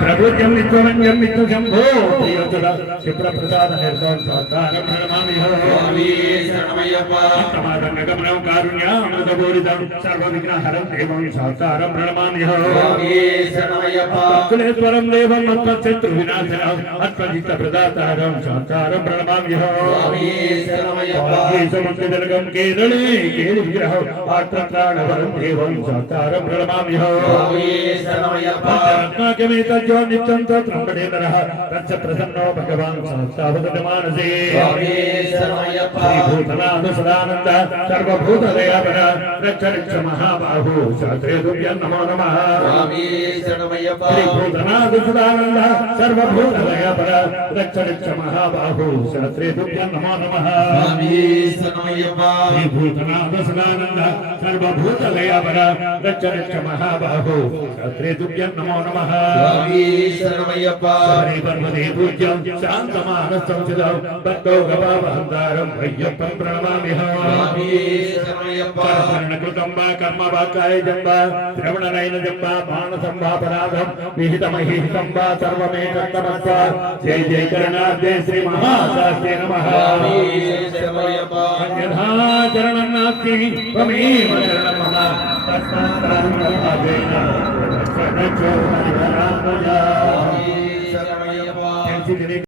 प्रभुत्यं नित्यमन्यं नित्यशम्भो शिप्रप्रसाद निर्दोष सातारं प्रणमामि समाधानगमनं कारुण्यामृतपूरितं सर्वविघ्नहरं देवं सातारं प्रणमामि कुलेश्वरं देवं मत्तशत्रुविनाशनम् अत्वजितप्रदातारं सातारं प्रणमामि समुद्रजनकं केरळे केलिविग्रहं आत्मत्राणवरं देवं सातारं प्रणमामि रत्नाकमेतज्जो नित्यं तत्रम्बडेतरः तच्च प्रसन्नो भगवान् सहस्रावतमानसे श्रीभूतनाथ सदानन्द सर्वभूतदयापर रक्ष महाबाहु शास्त्रे तुभ्यं नमो नमः श्रीभूतनाथ सदानन्द सर्वभूतदयापर रक्ष महाबाहु शास्त्रे तुभ्यं नमो नमः श्रीभूतनाथ सदानन्द सर्वभूतदयापर रक्ष महाबाहु शास्त्रे तुभ्यं नमो नमः श्री पूज्यं शान्तमानसं चिदं भक्तो गवावहन्तारं अय्यप्पं प्रणमामि कर्मकृतं वा कर्म वा कायजं वा श्रवणनयनजं वा मानसं वा पराधं विहितमहितं वा सर्वमेकत्तमस्वा जय जय करणार्थे श्री महाशास्त्रे नमः अन्यथा चरणं नास्ति त्वमेव शरणं मम तस्मात् शरणं